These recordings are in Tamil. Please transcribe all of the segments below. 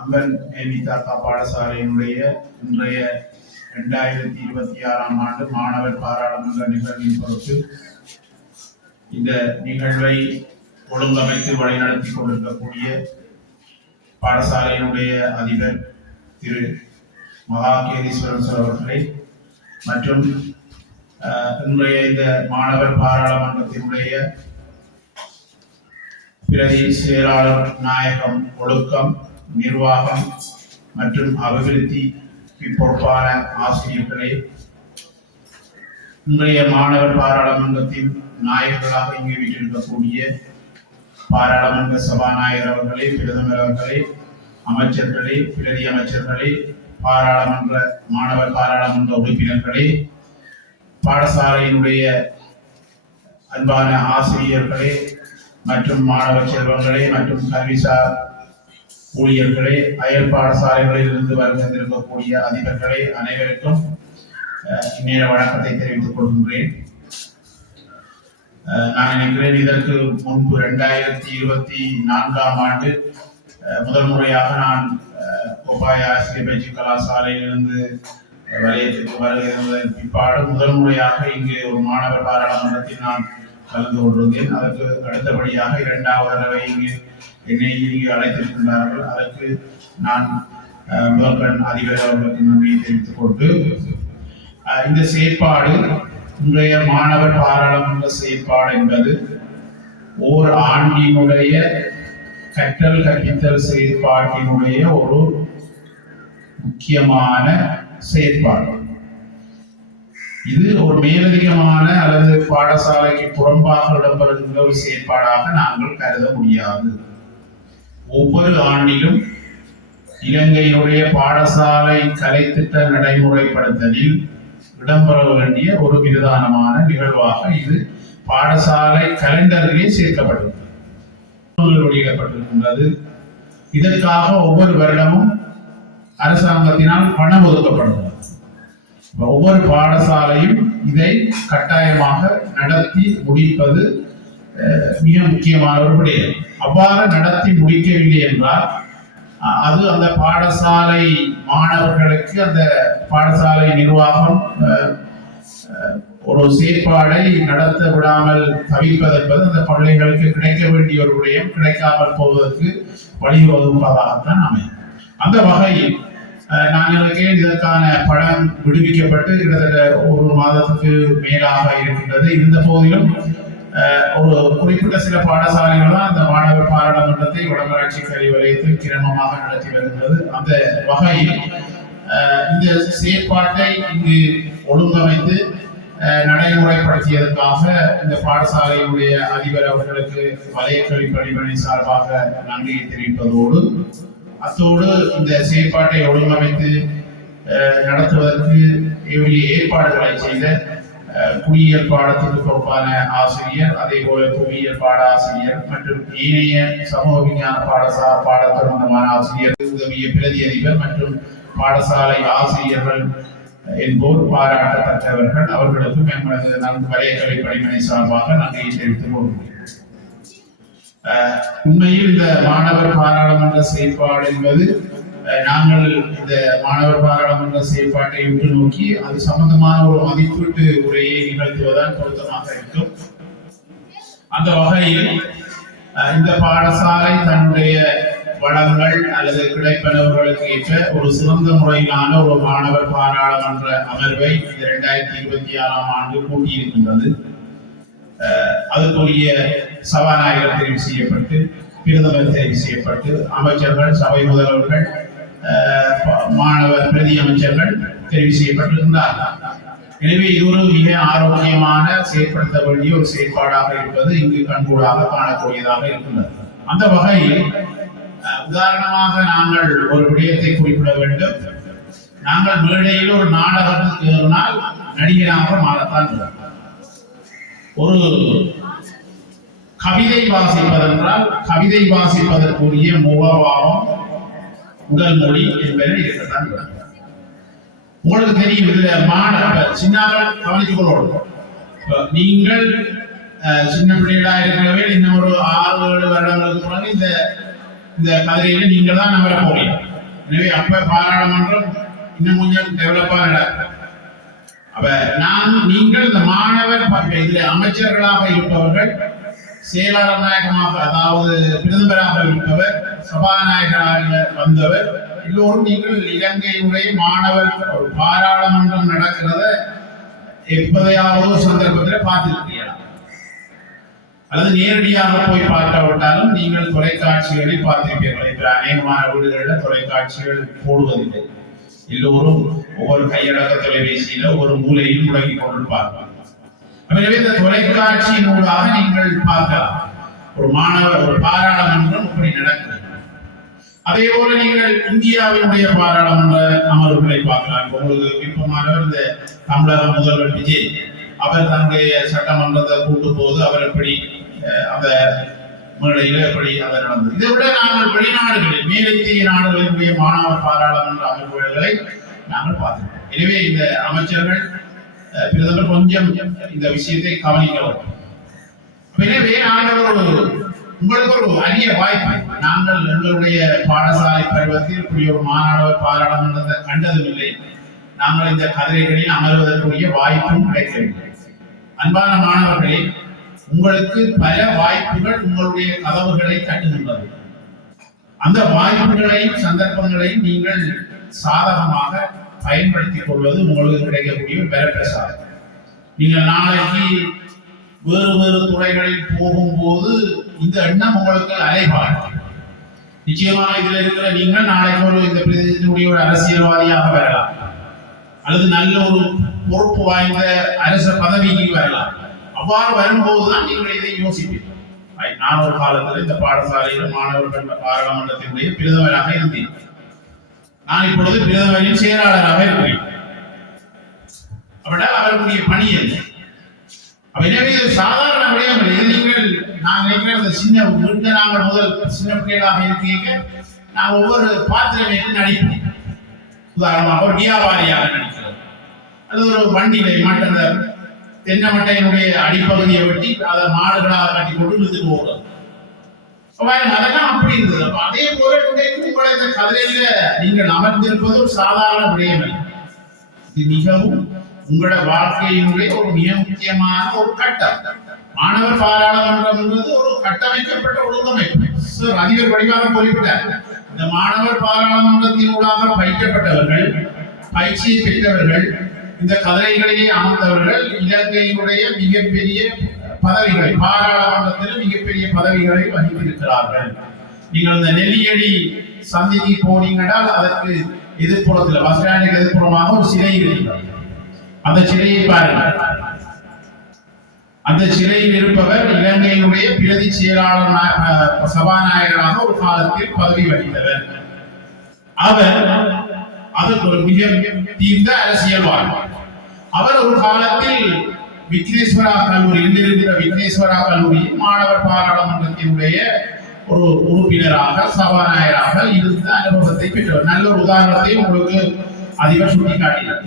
அம்பன் நேமிதாக்கா பாடசாலையினுடைய இன்றைய 2026ஆம் ஆண்டு மாணவர் பாராளுமன்ற நிகழ்வின் பொருட்டு இந்த நிகழ்வை ஒழுங்கமைத்து வழிநடத்தி கொண்டிருக்கக்கூடிய பாடசாலையினுடைய அதிபர் திரு மகாகேதீஸ்வரன் சார் அவர்களை மற்றும் இன்றைய இந்த மாணவர் பாராளுமன்றத்தினுடைய பிரதி செயலாளர் நாயகம் ஒழுக்கம் நிர்வாகம் மற்றும் அபிவிருத்தி பொறுப்பான ஆசிரியர்களே, இன்றைய மாணவர் பாராளுமன்றத்தின் நாயகர்களாக இங்கு வீட்டிருக்கக்கூடிய பாராளுமன்ற சபாநாயகர் அவர்களே, பிரதமர் அவர்களே, அமைச்சர்களே, பிரதி அமைச்சர்களே, பாராளுமன்ற மாணவர் பாராளுமன்ற உறுப்பினர்களே, பாடசாலையினுடைய அன்பான ஆசிரியர்களே மற்றும் மாணவ செல்வங்களே மற்றும் கல்விசார் ஊழியர்களே, அயல் பாடசாலைகளில் இருந்து வருகின்றிருக்கக்கூடிய அதிபர்களே, அனைவருக்கும் இந்நேர வணக்கத்தை தெரிவித்துக் கொள்கின்றேன். நான் நினைக்கிறேன் இதற்கு முன்பு 2024ஆம் ஆண்டு முதல் முறையாக நான் கோப்பாய ஆசிரியர் பயிற்சி கலாசாலையிலிருந்து வலயத்திற்கு வருகிறதன் பிற்பாடு முதல் முறையாக இங்கு ஒரு மாணவர் பாராளுமன்றத்தில் நான் கலந்து கொண்டிருந்தேன். அதற்கு அடுத்தபடியாக 2வது தடவை இங்கு என்னை இங்கு அழைத்திருக்கின்றார்கள். அதற்கு நான் முதல்வன் அதிபர் அவர்களுக்கு நன்றியை தெரிவித்துக் கொண்டு இந்த செயற்பாடு இன்றைய மாணவர் பாராளுமன்ற செயற்பாடு என்பது ஓர் ஆண்டினுடைய கற்றல் கற்பித்தல் செயற்பாட்டினுடைய ஒரு முக்கியமான செயற்பாடு. இது ஒரு மேலதிகமான அல்லது பாடசாலைக்கு புறம்பாக இடம்பெறுகின்ற ஒரு செயற்பாடாக நாங்கள் கருத முடியாது. ஒவ்வொரு ஆண்டிலும் இலங்கையினுடைய பாடசாலை கலைத்திட்ட நடைமுறைப்படுத்தலில் இடம்பெற வேண்டிய ஒரு பிரதானமான நிகழ்வாக இது பாடசாலை கலண்டரிலே சேர்க்கப்படுகிறது, வெளியிடப்பட்டிருக்கின்றது. இதற்காக ஒவ்வொரு வருடமும் அரசாங்கத்தினால் பணம் ஒதுக்கப்படுகிறது. ஒவ்வொரு பாடசாலையும் இதை கட்டாயமாக நடத்தி முடிப்பது மிக முக்கியமான ஒரு விடயம். அவ்வாறு நடத்தி முடிக்கவில்லை என்றால் அது அந்த பாடசாலை மாணவர்களுக்கு அந்த பாடசாலை நிர்வாகம் ஒரு செயற்பாடை நடத்த விடாமல் தவிர்ப்பது என்பது அந்த பள்ளிகளுக்கு கிடைக்க வேண்டிய ஒரு விடயம் கிடைக்காமல் போவதற்கு வழிவகுப்பதாகத்தான் அமையும். அந்த வகையில் நாங்களுக்கு இதற்கான பணம் விடுவிக்கப்பட்டு கிட்டத்தட்ட ஒரு மாதத்துக்கு மேலாக இருக்கின்றது. இருந்த போதிலும் ஒரு குறிப்பிட்ட சில பாடசாலைகள் தான் அந்த மாணவர் பாராளுமன்றத்தை வடமராட்சி கல்வி வலயத்தில் கிரமமாக நடத்தி வருகின்றது. அந்த வகையில் இந்த செயற்பாட்டை இங்கு ஒழுங்கமைத்து நடைமுறைப்படுத்தியதற்காக இந்த பாடசாலையுடைய அதிபர் அவர்களுக்கு வலய கல்வி பணிமனை சார்பாக நன்றியை தெரிவிப்பதோடு அத்தோடு இந்த செயற்பாட்டை ஒழுங்கமைத்து நடத்துவதற்கு ஏற்பாடுகளை செய்த குடியியல் பாடத்திற்கு பொறுப்பான ஆசிரியர், அதே போல புவியியல் பாட ஆசிரியர் மற்றும் ஏனைய சமூக விஞ்ஞான பாடத்தொடர்பான ஆசிரியர், உதவிய பிரதி அதிபர் மற்றும் பாடசாலை ஆசிரியர்கள் என்போர் பாராட்டத்தக்கவர்கள். அவர்களுக்கும் எங்களது வலய கல்வி பணிமனை சார்பாக நன்றியை தெரிவித்துக் கொள்கிறேன். உண்மையில் இந்த மாணவர் பாராளுமன்ற செயற்பாடு என்பது நாங்கள் இந்த மாணவர் பாராளுமன்ற செயற்பாட்டை உற்று நோக்கி அது சம்பந்தமான ஒரு மதிப்பீட்டு உரையை நிகழ்த்துவதால் பொருத்தமாக இருக்கும். அந்த வகையில் இந்த பாடசாலை தன்னுடைய வளங்கள் அல்லது கிடைப்பனவர்களுக்கு ஏற்ற ஒரு சிறந்த முறையிலான ஒரு மாணவர் பாராளுமன்ற அமர்வை 2026ஆம் ஆண்டு கூட்டியிருக்கின்றது. அதுக்குரிய சபாநாயகர் தெரிவு செய்யப்பட்டு, பிரதமர் தெரிவு செய்யப்பட்டு, அமைச்சர்கள், சபை முதல்வர்கள், மாணவர் பிரதி அமைச்சர்கள் தெரிவு செய்யப்பட்டிருந்தார்கள். எனவே இது ஒரு மிக ஆரோக்கியமான செயற்படுத்த வேண்டிய ஒரு செயற்பாடாக இருப்பது இங்கு கண்கூடாக காணக்கூடியதாக இருக்கின்றது. அந்த வகையில் உதாரணமாக நாங்கள் ஒரு விடயத்தை குறிப்பிட வேண்டும். நாங்கள் மேடையில் ஒரு நாடகத்துக்கு ஏறினால் நடிகராக மாறத்தான் ஒரு கவிதை வாசிப்பதென்றால் கவிதை வாசிப்பதற்குரிய முகபாவம், உடல் மொழி என்பதை இருக்கத்தான். உங்களுக்கு தெரியும், இதுல மாணவர் சின்னாக்கள் கவனித்துக் கொள்ளணும். நீங்கள் சின்ன பிள்ளைகளா இருக்கிறவே இன்னும் ஒரு 6-7 வருடங்களுக்கு பிறகு இந்த கதையில நீங்கள் தான் நம்பர போறீங்க. எனவே அப்ப பாராளுமன்றம் இன்னும் கொஞ்சம் டெவலப்பா நடக்கும். அப்ப நீங்கள் இந்த மாணவர் இதுல அமைச்சர்களாக இருப்பவர்கள், செயலாளர் நாயகமாக அதாவது பிரதமராக இருப்பவர், சபாநாயகராக வந்தவர் எல்லோரும் நீங்கள் இலங்கையுடைய மாணவர் பாராளுமன்றம் நடக்கிறத எப்போதையாவது சந்தர்ப்பத்தில் பார்த்திருக்கிறீர்களா? அல்லது நேரடியாக போய் பார்க்காவிட்டாலும் நீங்கள் தொலைக்காட்சிகளில் பார்த்திருப்பீர்கள். இப்ப அநேகமான வீடுகளில் தொலைக்காட்சிகள் போடுவதில்லை. எல்லோரும் ஒவ்வொரு கையடக்க தொலைபேசியில ஒவ்வொரு மூலையில் முடங்கி கொண்டிருப்பார்கள். எனவே இந்த தொலைக்காட்சியினூடாக நீங்கள் பார்க்கலாம் ஒரு மாணவர் ஒரு பாராளுமன்றம் இப்படி நடக்கிறது. அதே போல நீங்கள் இந்தியாவினுடைய பாராளுமன்ற அமர்வுகளை பார்க்கலாம். உங்களுக்கு விருப்பமானவர் இந்த தமிழக முதல்வர் விஜய், அவர் தன்னுடைய சட்டமன்றத்தை கூட்டும் போது அவர் எப்படி அந்த மேடையில் எப்படி அதை நடந்தது. இதை விட நாங்கள் வெளிநாடுகளில் மேலத்திய நாடுகளினுடைய மாணவர் பாராளுமன்ற அமர்வுகளை நாங்கள் பார்க்கிறோம். எனவே இந்த அமைச்சர்கள் பிரதமர் கொஞ்சம் இந்த விஷயத்தை கவனிக்க வேண்டும். எனவே நாங்கள் உங்களுக்கு ஒரு அரிய வாய்ப்பு, நாங்கள் எங்களுடைய பாடசாலை பருவத்தில் இப்படி ஒரு மாணவர் பாராளுமன்றத்தை கண்டதும் இல்லை. நாங்கள் இந்த கதிரைகளில் அமர்வதற்குரிய வாய்ப்பும் கிடைக்கவில்லை. அன்பான மாணவர்களே, உங்களுக்கு பல வாய்ப்புகள் உங்களுடைய கதவுகளை தட்டுகின்றது. அந்த வாய்ப்புகளையும் சந்தர்ப்பங்களையும் நீங்கள் சாதகமாக பயன்படுத்திக் கொள்வது உங்களுக்கு கிடைக்கக்கூடிய வரப்பிரசாதம். நீங்கள் நாளைக்கு வேறு வேறு துறைகளில் போகும்போது இந்த எண்ணம் உங்களுக்கு அலைபாடு. நிச்சயமாக இதில் இருக்கிற நீங்கள் நாளைக்கு ஒரு இந்த பிரதேசத்தினுடைய ஒரு அரசியல்வாதியாக வரலாம், அல்லது நல்ல ஒரு பொறுப்பு வாய்ந்த அரச பதவிக்கு வரலாம். அவ்வாறு வரும்போதுதான் நீங்கள் இதை யோசிப்பீர்கள். நான் ஒரு காலத்தில் இந்த பாடசாலையில் மாணவர்கள் பாராளுமன்றத்தினுடைய பிரதமராக இருந்தேன். நான் இப்பொழுது பிரதமரின் செயலாளராக இருக்கிறேன். அப்படின்னா அவர்களுடைய பணி என்ன? எனவே சாதாரண விடயம் இல்லை. நீங்கள் நான் நினைக்கிற சின்ன வீட்டை நாங்கள் முதல் சின்ன பிள்ளைகளாக இருக்கீங்க, நான் ஒவ்வொரு பாத்திரம் வைத்து நடிப்போம். உதாரணமாக ஒரு வியாபாரியாக நடிக்கிறது, அல்லது ஒரு வண்டியில மற்ற தென்னை மட்டையினுடைய அடிப்பகுதியை வெட்டி அதை மாடுகளாக கட்டி கொண்டு இழுத்து போகிறது. அதெல்லாம் அப்படி இருந்தது. அதே போல உங்களை இந்த கதிரையில நீங்கள் அமர்ந்திருப்பது ஒரு சாதாரண விடயம் இல்லை. இது மிகவும் உங்களோட வாழ்க்கையினுடைய ஒரு மிக முக்கியமான ஒரு கட்டம். மாணவர் பாராளுமன்றம் என்பது ஒரு கட்டமைக்கப்பட்ட ஒழுங்கமைப்பு. அதிபர் வடிவாக குறிப்பிட்டார், இந்த மாணவர் பாராளுமன்றத்தினூடாக பயிற்றப்பட்டவர்கள், பயிற்சியை பெற்றவர்கள், இந்த கதிரைகளிலே அமர்ந்தவர்கள் இலங்கையினுடைய மிகப்பெரிய பதவிகளை பாராளுமன்றத்தில் மிகப்பெரிய பதவிகளை வகித்திருக்கிறார்கள். நீங்கள் இந்த நெல்லியடி சந்திக்கு போனீங்கன்னால் அதற்கு எதிர்ப்புறத்தில் பஸ் ஸ்டாண்டுக்கு எதிர்ப்புறமாக ஒரு சிலை இருக்கிறது. அந்த சிலையை பாருங்கள். அந்த சிலையில் இருப்பவர் இலங்கையினுடைய பிரதி செயலாளர் சபாநாயகராக ஒரு காலத்தில் பதவி வகித்தவர். அவர் அதற்கு ஒரு மிக தீர்ந்த அரசியல்வாதி. அவர் ஒரு காலத்தில் விக்னேஸ்வரா கல்லூரி, இன்றிருக்கிற விக்னேஸ்வரா கல்லூரியில் மாணவர் பாராளுமன்றத்தினுடைய ஒரு உறுப்பினராக சபாநாயகராக இருந்த அனுபவத்தை பெற்றவர். நல்ல ஒரு உதாரணத்தை உங்களுக்கு அதிபர் சுட்டிக்காட்டினார்.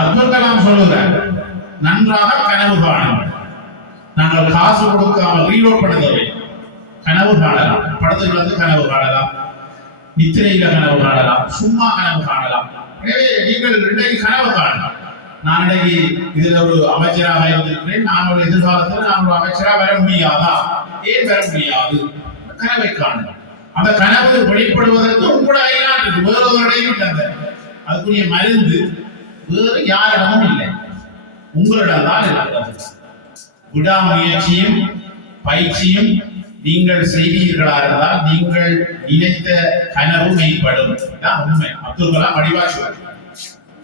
அப்துல் கலாம் சொல்லுகிறார், நன்றாக கனவு காணுங்கள். நாங்கள் காசு கொடுக்காமல் ரீலோட் பண்ணுதவை கனவு காணலாம். படத்துக்கு வந்து கனவு காணலாம், நித்திரையில கனவு காணலாம், சும்மா கனவு காணலாம். எனவே நீங்கள் இன்றைக்கு கனவு காணலாம். நான் இன்றைக்கு இதுல ஒரு அமைச்சராக இருந்திருக்கிறேன், நான் ஒரு எதிர்காலத்தில் நான் ஒரு அமைச்சராக வர முடியாதா? ஏன் வர முடியாது? கனவை காணலாம். அந்த கனவு வெளிப்படுவதற்கு உங்களோட ஐநாட்டு வேறொருவரையும் இல்லை. அதுக்குரிய மருந்து வேறு யாரிடமும் இல்லை, உங்களிடம் தான் இருக்கிறது. விடாமுயற்சியும் பயிற்சியும் நீங்கள் செய்தீர்களா இருந்தால் நீங்கள் நினைத்த கனவு மெய்ப்படும். உண்மை. அப்துல் கலாம் வடிவாக்குவார்.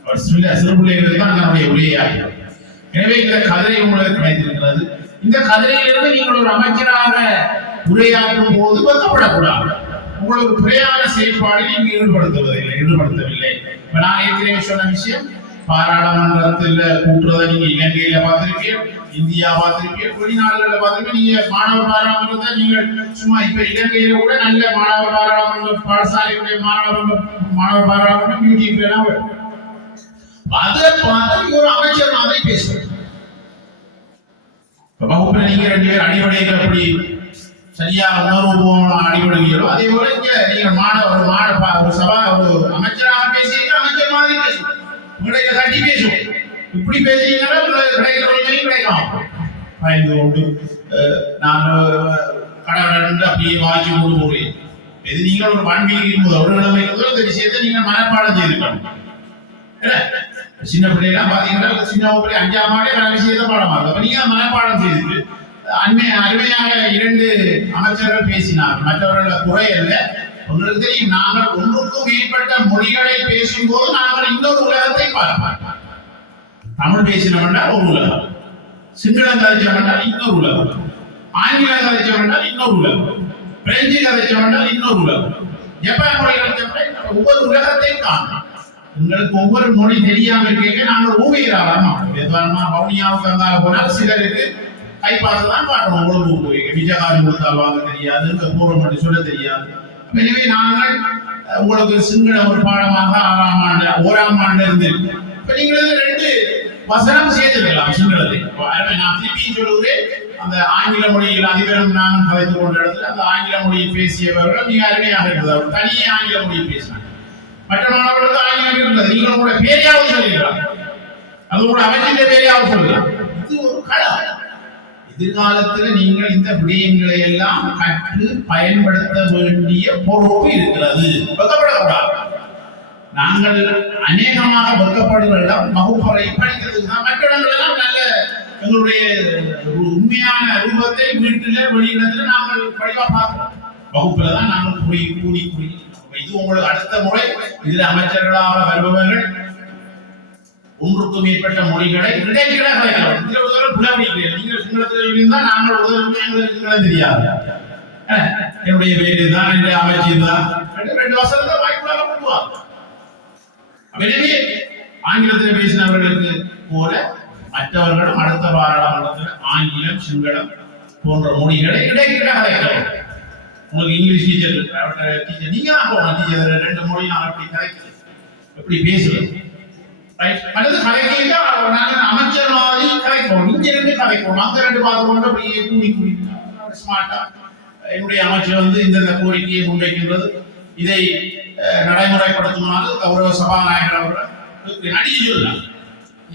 அவர் சிறுபிள்ளைகள் தான் தன்னுடைய உரையாகிறார். எனவே இந்த கதிரை உங்களுக்கு கிடைத்திருக்கிறது. இந்த கதிரையிலிருந்து நீங்கள் ஒரு அமைச்சராக உரையாற்றும் போது வெக்கப்படக்கூடாது. உங்களுக்கு பிரயாண செயல்பாடு நீங்கள் ஈடுபடுத்தவில்லை. இப்ப நான் ஏற்கனவே சொன்ன விஷயம், பாராளுமன்றத்தில் கூட்டுறதை நீங்க இலங்கையில பார்த்திருப்பீர்கள், இந்தியா பார்த்திருப்பீர்கள், வெளிநாடுகளில் பார்த்திருப்பீர்கள். நீங்க மாணவர் பாராளுமன்றத்தை நீங்கள் சும்மா இப்ப இலங்கையில கூட நல்ல மாணவர் பாராளுமன்ற பாடசாலையுடைய மாணவர் பாராளுமன்றம் யூடியூப்ல எல்லாம் வரும். அதை பார்த்து ஒரு அமைச்சர் மாதிரி பேசுவார். வகுப்புல நீங்க 2 பேர் அடிப்படையில் அப்படி சரியாக உணர்வுபூர்வமாக அடிபடுவீங்களோ அதே போல இங்க நீங்க ஒரு சபா ஒரு அமைச்சராக பேசியிருக்க அமைச்சர் மாதிரி பேசுவோம், உங்களை தட்டி பேசுவோம். இப்படி பேசுறீங்கன்னா கிடைக்கிற உரிமையும் கிடைக்கும். பயந்து கொண்டு நாங்கள் கடவுள் அப்படியே வாங்கி கொண்டு போகிறேன். இது நீங்கள் ஒரு பண்பில் இருக்கும்போது ஒரு நிலைமைக்கு இந்த விஷயத்தை நீங்கள் மனப்பாடம் செய்திருக்கணும். சின்ன பிள்ளைலாம் பாத்தீங்கன்னா சின்ன பிள்ளை 5ஆம் ஆண்டே பல விஷயத்தை பாடமாகும். அப்ப நீங்க மனப்பாடம் செய்துட்டு அருமையாக 2 அமைச்சர்கள் பேசினார். மற்றவர்கள் குறை அல்ல. உங்களுக்கு தெரியும், நாங்கள் ஒன்றுக்கும் மேற்பட்ட மொழிகளை பேசும்போது நாங்கள் இன்னொரு உலகத்தை பார்ப்போம். தமிழ் பேசினோம்னா ஒரு உலகம், சிங்களம் கதைச்சோம்னா இன்னொரு உலகம், ஆங்கிலம் கதைச்சோம்னா இன்னொரு உலகம், பிரெஞ்சு கதைச்சோம்னா இன்னொரு உலகம், ஜப்பான் மொழி கதைச்சோம்னா ஒவ்வொரு உலகத்தையும் காணும். உங்களுக்கு ஒவ்வொரு மொழி தெரியாம கேட்க நாங்கள் ஊழியராமா பவுனியாவுக்கு அங்கால போனால் சிலருக்கு கைப்பாசு தான் காட்டணும். உங்களுக்கு நிஜகாரி கொடுத்தால் வாங்க தெரியாது, பூர்வம் மட்டும் சொல்ல தெரியாது. எனவே நாங்கள் உங்களுக்கு சிங்கள ஒரு பாடமாக 1ஆம் ஆண்டு இருந்து இப்ப நீங்களுக்கு 2 வசனம் சேர்த்துக்கலாம் சிங்களத்தை. நான் திருப்பி சொல்லுகிறேன், அந்த ஆங்கில மொழியில் அதிபரும் நானும் கலைத்து கொண்ட இடத்துல அந்த ஆங்கில மொழியை பேசியவர்கள் மிக அருமையாக இருக்கிறது. தனியே ஆங்கில மொழியை பேசினாங்க. மற்ற மாணவர்களுக்கு ஆங்கிலம் இருக்கிறது. நீங்கள் உங்களோட பேரையாவது சொல்லுகிறார், அது உங்களோட அமைச்சின் பேரையாவது சொல்லலாம். இது ஒரு களம். எதிர்காலத்தில் நீங்கள் இந்த விடயங்களை எல்லாம் கற்று பயன்படுத்த வேண்டிய பொறுப்பு இருக்கிறது. வெக்கப்படக்கூடாது. நாங்கள் அநேகமாக வெக்கப்படுகிற வகுப்பறை படிக்கிறதுக்கு தான். மற்ற இடங்கள் எல்லாம் நல்ல எங்களுடைய உண்மையான ரூபத்தை வீட்டில வெளியிடத்துல நாங்கள் படிவா பார்க்கிறோம். வகுப்புல தான் நாங்கள் கூடி இது உங்களுக்கு அடுத்த முறை இதில் அமைச்சர்களாக வருபவர்கள் ஒன்றுக்கும் மேற்பட்ட மொழிகளை இடைக்கிட கலைக்கலாம். இதுல ஒரு புலவடிக்கிறேன். நீங்கள் சிங்களத்தில் இருந்தால் நாங்கள் எங்களுக்கு தெரியாது. என்னுடைய பேரு தான், என்னுடைய அமைச்சர் தான், 2 வருஷத்துல வாய்ப்புகளாக கொண்டுவாங்க. எனவே ஆங்கிலத்தில் பேசினவர்களுக்கு போல மற்றவர்களும் அடுத்த பாராளுமன்றத்தில் ஆங்கிலம், சிங்களம் போன்ற மொழிகளை இடைக்கிட கலைக்கலாம். உங்களுக்கு இங்கிலீஷ் டீச்சர் நீங்க தான் போகணும். டீச்சர் 2 மொழி நான் அப்படி கலைக்கிறேன், எப்படி பேசுவேன். அடுத்து கலைக்க அமைச்சர் மாதிரி கலைக்கணும். இங்க 2 கலைக்கணும், அங்க 2 பார்த்து அப்படியே கூடி ஸ்மார்ட்டா என்னுடைய அமைச்சர் இந்த கோரிக்கையை முன்வைக்கின்றது. இதை நடைமுறைப்படுத்துமாறு கௌரவ சபாநாயகர் அவர்கள் அடிச்சு சொல்லலாம்.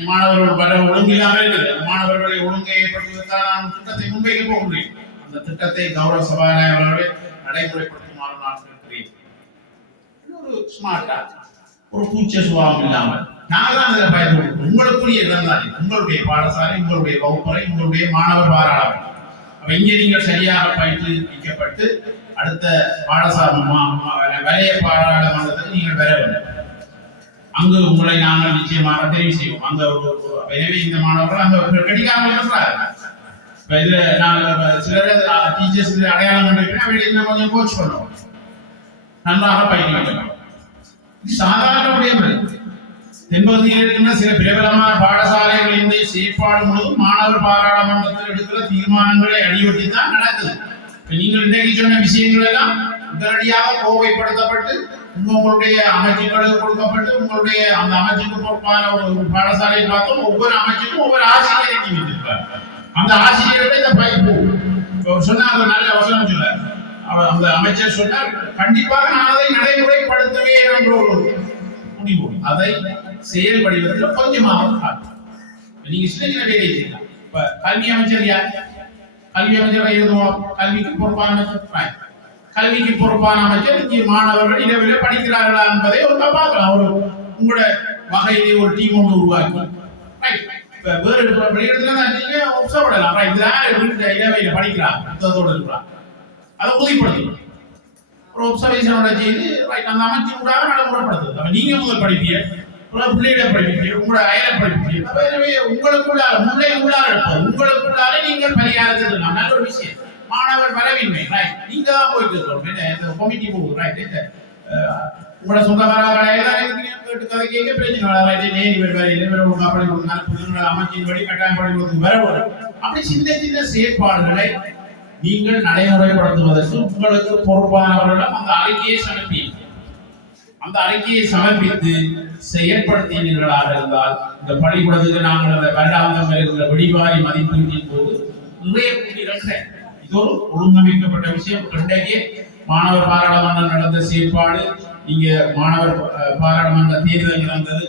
மாணவர்கள் ஒழுங்கில்லாமல் இருக்குது. மாணவர்களை ஒழுங்கை ஏற்படுத்துவதற்கான நான் திட்டத்தை முன்வைக்க போகிறேன். அந்த திட்டத்தை கௌரவ சபாநாயகர் அவர்களே நடைமுறைப்படுத்துமாறு நான் கேட்கிறேன். ஒரு ஸ்மார்ட்டா ஒரு கூச்ச சுபாவம் இல்லாமல் நாங்கள் தான் அதில் பயன்படுத்தும். உங்களுக்குரிய இடம் தானே, உங்களுடைய பாடசாலை, உங்களுடைய வகுப்பறை, உங்களுடைய மாணவர் பாராளுமன்றம். அப்ப இங்கே நீங்கள் சரியாக பயிற்றுவிக்கப்பட்டு அடுத்த பாடசாலை வலைய பாராளுமன்றத்துக்கு நீங்கள் வர வேண்டும். அங்கு உங்களை நாங்கள் நிச்சயமாக தெரிவு செய்வோம். அங்க எனவே இந்த மாணவர்கள் அங்க கிடைக்காமல் இருக்கிறார்கள். இதுல நாங்கள் சிலர் டீச்சர்ஸ் அடையாளம் கண்டிருக்கிறேன், கொஞ்சம் கோச் பண்ணுவோம், நன்றாக பயிற்றுவிக்கலாம். இது சாதாரண விடயம். தென்பகுதியில் இருக்கின்ற சில பிரபலமான பாடசாலைகளின் செயற்பாடு முழுவதும் மாணவர் பாராளுமன்றத்தில் எடுக்கிற தீர்மானங்களை அடியொட்டி தான் நடக்குது. நீங்கள் இன்றைக்கு சொன்ன விஷயங்கள் எல்லாம் உடனடியாக கோவைப்படுத்தப்பட்டு உங்களுடைய அமைச்சுக்களுக்கு கொடுக்கப்பட்டு உங்களுடைய அந்த அமைச்சுக்கு பொறுப்பான ஒரு பாடசாலையை பார்த்தோம். ஒவ்வொரு அமைச்சுக்கும் ஒவ்வொரு ஆசிரியரை நியமித்திருப்பார். அந்த ஆசிரியர்களை இந்த பயிர்ப்பு சொன்னார். நல்ல வசனம் சொன்னார். அந்த அமைச்சர் சொன்னார், கண்டிப்பாக நான் அதை நடைமுறைப்படுத்துவேன் என்ற ஒரு முடிவு. அதை செயல் வடிவத்தில் கொஞ்சமாக நீங்க சின்ன சின்ன வேலையை செய்யலாம். இப்ப கல்வி அமைச்சர் யார்? கல்வி அமைச்சராக இருந்தோம். கல்விக்கு பொறுப்பான அமைச்சர். கல்விக்கு பொறுப்பான அமைச்சர் இங்கே மாணவர்கள் இரவில் படிக்கிறார்களா என்பதை ஒரு பார்க்கலாம். ஒரு உங்களோட வகையிலே ஒரு டீம் ஒன்று உருவாக்கி வேறு வெளியிடத்துல உற்சவப்படலாம். வீட்டுல இரவையில படிக்கிறாங்க, புத்தகத்தோடு இருக்கிறாங்க, அதை உறுதிப்படுத்தணும். ஒரு ஒப்சர்வேஷனோட செய்து அந்த அமைச்சர் கூட நடைமுறைப்படுத்துது. நீங்க முதல் படிப்பீங்க, பிள்ளைகளை படிப்பீங்க, உங்களோட அயலை படிப்பீங்க. எனவே உங்களுக்குள்ளார முன்னே உள்ளார உங்களுக்குள்ளார நீங்கள் பரிகாரத்தை நல்ல ஒரு விஷயம். மாணவர் வரவில்லை, நீங்க தான் போயிட்டு இருக்கணும். கமிட்டி போகும், உங்களோட சொந்தக்காரர்கள் கேட்டு கதை கேட்க பிரச்சனை அமைச்சின்படி கட்டாயப்படுவதற்கு வரவும். அப்படி சின்ன சின்ன செயற்பாடுகளை நீங்கள் நடைமுறைப்படுத்துவதற்கு உங்களுக்கு பொறுப்பானவர்களிடம் அந்த அறிக்கையை சமர்ப்பீர்கள். அந்த அறிக்கையை சமர்ப்பித்து செயற்படுத்தினீர்களாக இருந்தால் இந்த பள்ளிக்கூடத்துக்கு நாங்கள் அந்த வருடாந்தம் இருக்கிற வெடிவாரி மதிப்பீட்டின் போது நிறைய கூட்டியிருக்கிறேன். இது ஒரு ஒழுங்கமைக்கப்பட்ட விஷயம். இன்றைக்கு மாணவர் பாராளுமன்றம் நடந்த செயற்பாடு, இங்க மாணவர் பாராளுமன்ற தேர்தல் நடந்தது,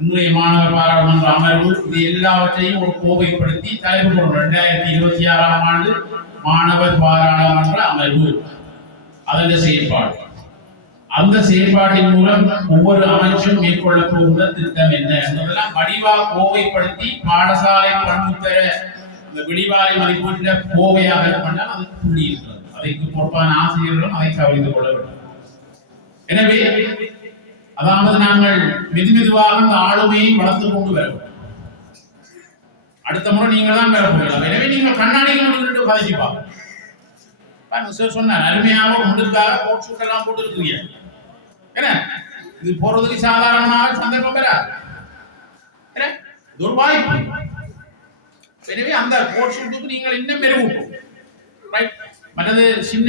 இன்றைய மாணவர் பாராளுமன்ற அமர்வு, இது எல்லாவற்றையும் ஒரு கோவைப்படுத்தி தலைப்பு கொள்ளும் 2026ஆம் ஆண்டு மாணவர் பாராளுமன்ற அமர்வு அதன் செயற்பாடு. அந்த செயற்பாட்டின் மூலம் ஒவ்வொரு அமைச்சும் மேற்கொள்ள போகிற திட்டம் என்ன என்பதெல்லாம் வடிவா கோவைப்படுத்தி பாடசாலை பண்புத்தர இந்த விடிவாரி மதிப்பீட்டில் கோவையாக பண்ணால் அதுக்கு புள்ளி இருக்கிறது. அதற்கு பொறுப்பான ஆசிரியர்களும் அதை கவனித்துக் கொள்ள வேண்டும். எனவே அதாவது நாங்கள் மெதுவாக அந்த ஆளுமையை வளர்த்துக் கொண்டு வர வேண்டும். அடுத்த முறை நீங்கள் தான் பெற போகலாம். எனவே நீங்கள் கண்ணாடிக்கு முன்னிட்டு பதிப்பாங்க சொன்னார், அருமையாக முழுக்காக கோட் சூட் எல்லாம் போட்டு இருக்கிறீங்க. என்ன இது போறதுக்கு சாதாரணமாக சந்தர்ப்பம் பெறாது. ஒரு வாய்ப்பு. எனவே அந்த கோட் சூட்டுக்கு நீங்கள் இன்னும் மெருகூட்டும். மற்றது சின்ன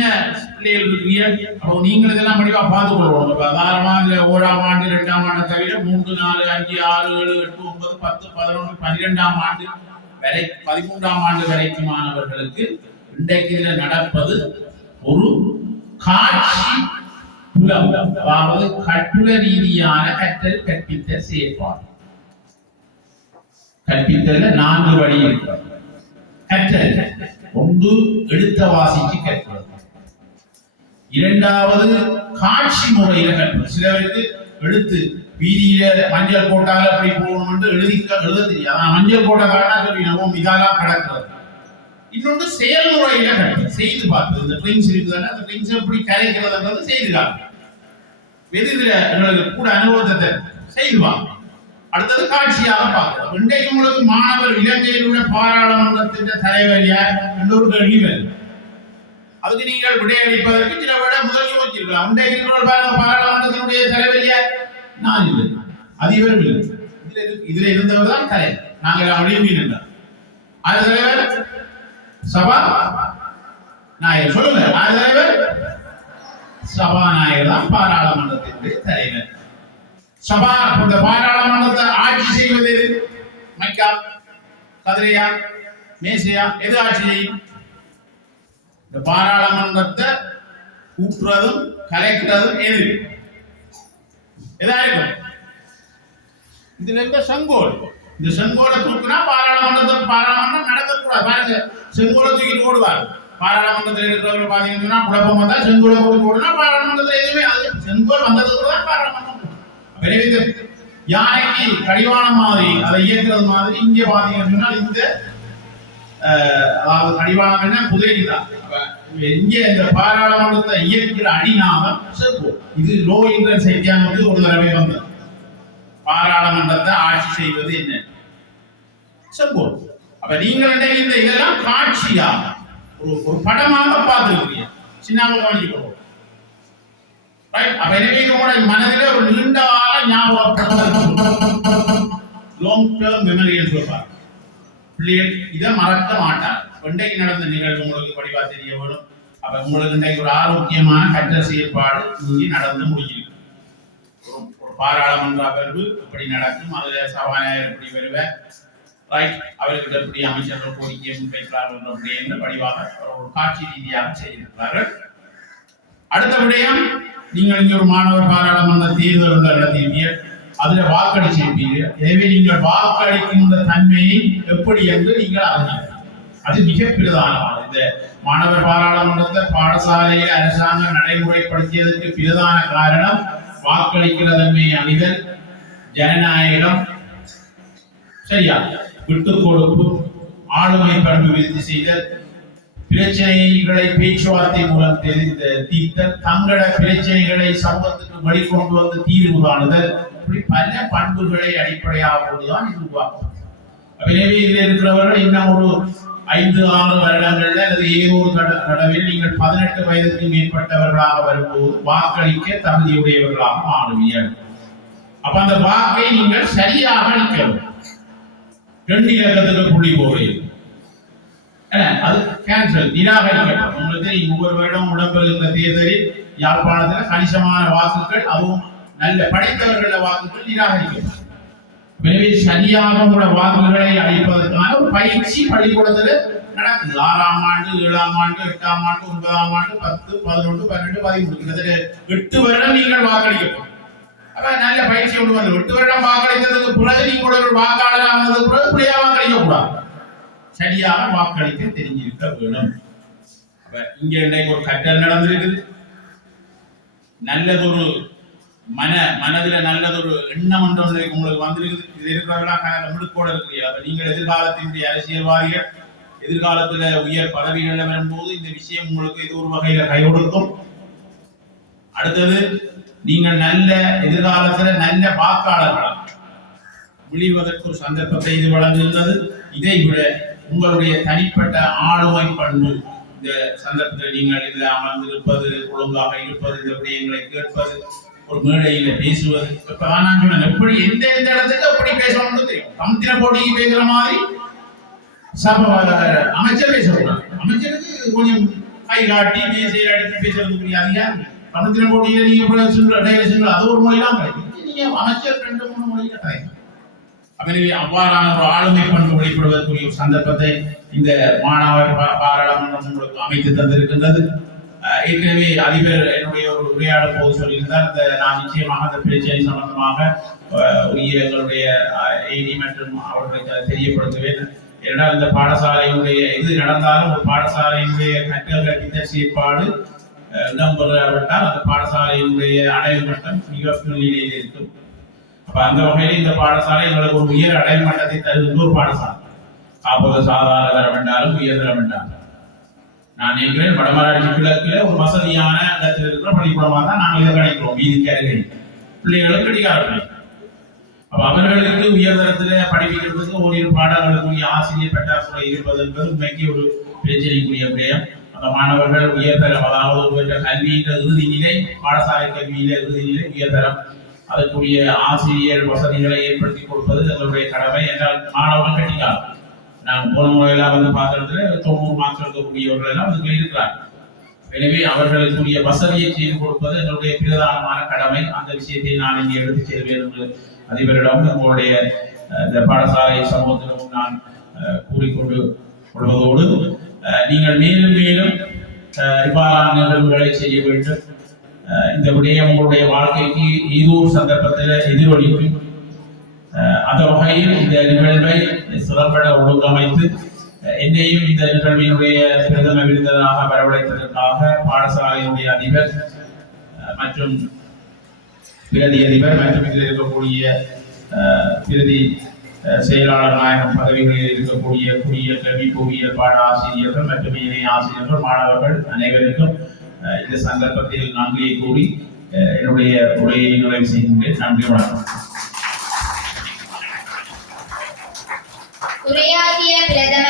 பிள்ளைகள் இருக்கிறீங்க, அப்போ நீங்கள் இதெல்லாம் படிவா பார்த்துக் கொள்ளணும். சாதாரணமாக இதில் 1ஆம் ஆண்டு 2ஆம் ஆண்டு தவிர 3, 4, 5, 6, 7, 8, 9, 10, 11, 12ஆம் ஆண்டு வரை 13ஆம் ஆண்டு வரைக்குமானவர்களுக்கு இன்றைக்கு இதில் நடப்பது ஒரு காட்சி புலம், அதாவது கட்டுர ரீதியான கற்றல் கற்பித்தல் செயற்பாடு. கற்பித்தல் 4 வழி இருக்கிறது. கற்றல் ஒன்று எழுத்த வாசிச்சு கற்றது, இரண்டாவது காட்சி முறையில கற்றது. சிலருக்கு எழுத்து வீதியில மஞ்சள் கோட்டால அப்படி போகணும் என்று எழுத தெரியாது, மஞ்சள் கோட்டை காரணா சொல்லி நம்ம இதெல்லாம் கடக்கிறது. இன்னொன்று செயல்முறையில கற்றது, செய்து பார்ப்பது. இந்த ட்ரிங்ஸ் இருக்குதுன்னா அந்த ட்ரிங்ஸ் எப்படி கரைக்கிறதுன்றது செய்து காட்டுறது. எதிர எங்களுக்கு கூட அனுபவத்தை செய்து பார்க்கணும். அடுத்தது காட்சியாக பார்க்கிறோம். இன்றைக்கு உங்களுக்கு மாணவர் இலங்கையில் உள்ள பாராளுமன்றத்தின் தலைவர் யார் என்ற ஒரு கேள்வி வருது. அதுக்கு நீங்கள் விடையளிப்பதற்கு சில விட முதல் யோசிச்சிருக்கலாம். இன்றைக்கு பாராளுமன்றத்தினுடைய தலைவர் யார்? நான் இல்லை, அதிபர் இல்லை. இதுல இருந்தவர் தான் தலைவர். நாங்கள் அப்படியே நின்றார். அது தலைவர் சபா நாயகர். சொல்லுங்க, அது தலைவர் சபாநாயகர் தான் பாராளுமன்றத்தினுடைய தலைவர். சபா இந்த பாராளுமன்றத்தை ஆட்சி செய்வது மைக்கா, கதிரையா, மேசையா, எது ஆட்சி செய்யும்? இந்த பாராளுமன்றத்தை கூட்டுறதும் கலைக்கிறதும் எது? எதா இருக்கும்? இதுல இருந்த செங்கோல். இந்த செங்கோலை தூக்குனா பாராளுமன்றம் நடக்கக்கூடாது. பாருங்க, செங்கோலை தூக்கிட்டு ஓடுவார். பாராளுமன்றத்தில் இருக்கிறவர்கள் பாத்தீங்கன்னா குழப்பம் வந்தா செங்கோலை போட்டு ஓடுனா பாராளுமன்றத்தில் எதுவுமே அது செங்கோல் வந்ததுக்கு தான் பாராளுமன்றம். யானைக்கு கடிவானம் மாதிரி அதை இயக்குறது மாதிரி இங்கே பாத்தீங்கன்னா இந்த அதாவது கடிவானம் என்ன குதிரைக்கு தான். இங்கே இந்த பாராளுமன்றத்தை இயக்குகிற அடிநாதம் செங்கோல். இது லோ இன்டர் செய்தியான ஒரு தடவை வந்தது. பாராளுமன்றத்தை ஆட்சி செய்வது என்ன? செங்கோல். அப்ப நீங்கள் இந்த இதெல்லாம் காட்சியா ஒரு படமாக பார்த்துருக்கீங்க. சின்னாம கவனிக்கணும். எனவே உங்களுடைய மனதிலே ஒரு நீண்ட கால ஞாபகம், லாங் டேர்ம் மெமரி என்று சொல்வார். பிள்ளைகள் இதை மறக்க மாட்டார். இன்றைக்கு நடந்த நிகழ்வு உங்களுக்கு படிவா தெரிய வரும். அப்ப உங்களுக்கு இன்றைக்கு ஒரு ஆரோக்கியமான கற்றல் செயற்பாடு இங்கே நடந்து முடிஞ்சிருக்கு. ஒரு பாராளுமன்ற அமர்வு இப்படி நடக்கும், அதுல சபாநாயகர் எப்படி வருவார், ரைட், அவர்கள் எப்படி அமைச்சர்கள் கோரிக்கையை முன்வைக்கிறார்கள் அப்படி என்று படிவாக ஒரு காட்சி ரீதியாக செய்திருக்கிறார்கள். அடுத்த விடயம், நீங்கள் இங்கே ஒரு மாணவர் பாராளுமன்ற தேர்தல் நடத்தியிருப்பீர்கள், அதுல வாக்களிச்சிருப்பீர்கள். எனவே நீங்கள் வாக்களிக்கின்ற தன்மையை எப்படி என்று நீங்கள் அறிஞர்கள். அது மிக பிரதானமானது. இந்த மாணவர் பாராளுமன்றத்தை பாடசாலையில் அரசாங்கம் நடைமுறைப்படுத்தியதற்கு பிரதான காரணம் வாக்களிக்கிற தன்மையை அணிதல், ஜனநாயகம், சரியா, விட்டுக் கொடுப்பு, ஆளுமை பண்பு விருத்தி செய்தல், பிரச்சனைகளை பேச்சுவார்த்தை மூலம் தீர்த்தல், தங்கள பிரச்சனைகளை சமூகத்துக்கு வெளிக்கொண்டு வந்து தீர்வு காணுதல், இப்படி பல பண்புகளை அடிப்படையாக கொண்டுதான் இது உருவாக்கும். எனவே இதில் இருக்கிறவர்கள் இன்னும் ஒரு 5-6 வருடங்கள்ல அல்லது ஏதோ ஒரு தடவையில் நீங்கள் 18 வயதுக்கு மேற்பட்டவர்களாக வரும்போது வாக்களிக்க தகுதியுடையவர்களாக மாறுவீர்கள். அப்ப அந்த வாக்கை நீங்கள் சரியாக அளிக்கணும். 2 இலக்கத்துக்கு புள்ளி போடுவீர்கள், அது கேன்சல், நிராகரிக்கப்படும். உங்களுக்கு ஒவ்வொரு வருடம் இடம்பெறுகின்ற தேர்தலில் யாழ்ப்பாணத்தில் கணிசமான வாக்குகள், அதுவும் நல்ல படித்தவர்கள வாக்குகள் நிராகரிக்கப்படும். எனவே சரியாக உங்களோட வாக்குகளை அளிப்பதற்கான ஒரு பயிற்சி பள்ளிக்கூடத்தில் நடக்குது. 6ஆம் ஆண்டு, 7ஆம் ஆண்டு, 8ஆம் ஆண்டு, 9ஆம் ஆண்டு, 10, 11, 12, 13 கிட்டத்தட்ட 8 வருடம் நீங்கள் வாக்களிக்கப்படும். அப்ப நல்ல பயிற்சி கொண்டு வந்து 8 வருடம் வாக்களித்ததுக்கு பிறகு நீங்களோட ஒரு வாக்காளர் ஆனதுக்கு பிறகு இப்படியா வாக்களிக்க கூடாது. சரியாக வாக்களிக்க தெரிஞ்சிருக்க வேணும். இங்க இன்றைக்கு ஒரு கற்றல் நடந்திருக்குது. நல்லதொரு மனதுல நல்லதொரு எண்ணம் ஒன்று உங்களுக்கு வந்திருக்குது. இது இருக்கிறவர்களா மிடுக்கோட இருக்கிறீர்கள். அப்ப நீங்கள் எதிர்காலத்தினுடைய அரசியல்வாதிகள் எதிர்காலத்துல உயர் பதவிகள் வரும்போது இந்த விஷயம் உங்களுக்கு இது ஒரு வகையில கை கொடுக்கும். அடுத்தது நீங்கள் நல்ல எதிர்காலத்துல நல்ல வாக்காளர்களாக விழிவதற்கு ஒரு சந்தர்ப்பத்தை இது வழங்குகின்றது. இதை விட உங்களுடைய தனிப்பட்ட ஆளுமை பண்பு இந்த சந்தர்ப்பத்தில் நீங்கள் இதில் அமர்ந்திருப்பது, ஒழுங்காக இருப்பது, இந்த விடயங்களை கேட்பது, ஒரு மேடையில பேசுவது. இப்ப நான் சொன்னேன் எப்படி எந்த இடத்துக்கு எப்படி பேசணும்னு தெரியும். சமுத்திர போட்டிக்கு பேசுற மாதிரி அமைச்சர் பேசக்கூடாது. அமைச்சருக்கு கொஞ்சம் கை காட்டி மேசையில் அடித்து பேசுறதுக்குரிய அதிகாரம். சமுத்திர போட்டியில நீங்க அது ஒரு மொழிதான் கிடைக்கும். நீங்க அமைச்சர் 2-3 மொழி கட்டாயம். அவ்வாறான ஒரு ஆளுமை பண்பு வெளிப்படுவதற்குரிய ஒரு சந்தர்ப்பத்தை இந்த மாணவர் பாராளுமன்றம் உங்களுக்கு அமைத்து தந்திருக்கின்றது. ஏற்கனவே அதிபர் என்னுடைய ஒரு உரையாடும் போது சொல்லியிருந்தார், நான் நிச்சயமாக அந்த பிரச்சனை சம்பந்தமாக எங்களுடைய ஏடி மற்றும் அவர்களுக்கு தெரியப்படுத்துவேன். ஏனென்றால் இந்த பாடசாலையினுடைய இது நடந்தாலும் ஒரு பாடசாலையினுடைய கற்றல் கற்பித்த செயற்பாடு இடம்பெறாவிட்டால் அந்த பாடசாலையினுடைய அடைவு மட்டம் மிக நிலையில் இருக்கும். அப்ப அந்த வகையில் இந்த பாடசாலை எங்களுக்கு ஒரு உயர் அடைவு மட்டத்தை தருகின்ற ஒரு பாடசாலை. காப்பக சாதாரண தரம் என்றாலும் உயர் தரம் என்றாலும் நான் நினைக்கிறேன் வடமராட்சி கிழக்குல ஒரு வசதியான இடத்தில் இருக்கிற பள்ளிக்கூடமாக தான் நாங்கள் இதை கிடைக்கிறோம். வீதிக்கு அருகே பிள்ளைகளும் கிடைக்காது. அப்ப அவர்களுக்கு உயர்தரத்துல படிப்பிக்கிறதுக்கு ஓரிரு பாடங்களுக்குரிய ஆசிரியர் பற்றாக்குறை இருப்பது என்பது உண்மைக்கு ஒரு பிரச்சனைக்குரிய விடயம். அந்த மாணவர்கள் உயர்தரம், அதாவது ஒரு கல்வியின் இறுதி நிலை, பாடசாலை கல்வியில இறுதி நிலை உயர்தரம், அதற்குரிய ஆசிரியர் வசதிகளை ஏற்படுத்தி கொடுப்பது எங்களுடைய கடமை. என்றால் மாணவர்கள் கட்டிக்காது. நாங்கள் போன முறையெல்லாம் வந்து பார்க்கறதுல 90 மார்க்ஸ் எடுக்கக்கூடியவர்கள் எல்லாம் அதுக்குள்ள இருக்கிறார். எனவே அவர்களுக்குரிய வசதியை செய்து கொடுப்பது எங்களுடைய பிரதானமான கடமை. அந்த விஷயத்தை நான் இங்கே எடுத்து செல்வேன் என்று அதிபரிடம் உங்களுடைய இந்த பாடசாலை சமூகத்திலும் நான் கூறிக்கொண்டு கொள்வதோடு, நீங்கள் மேலும் மேலும் இவ்வாறான நிகழ்வுகளை செய்ய வேண்டும். இந்த விடயம் உங்களுடைய வாழ்க்கைக்கு ஏதோ ஒரு சந்தர்ப்பத்தில் எதிரொலிக்கும். அந்த வகையில் இந்த நிகழ்வை சிறப்பட ஒழுங்கமைத்து என்னையும் இந்த நிகழ்வினுடைய பிரதம விருந்தினராக வரவழைத்ததற்காக பாடசாலையினுடைய அதிபர் மற்றும் பிரதி அதிபர் மற்றும் இதில் இருக்கக்கூடிய பிரதி செயலாளர் நாயகம் பதவிகளில் இருக்கக்கூடிய குடியியல் கல்வி, புவியியல் பாட ஆசிரியர்கள் மற்றும் இணை ஆசிரியர்கள், மாணவர்கள் அனைவருக்கும் இந்த சந்தர்ப்பத்தில் நன்றியை கூறி என்னுடைய உரையை நிறைவு செய்கின்றேன். நன்றி, வணக்கம். உரையாற்றிய பிரதம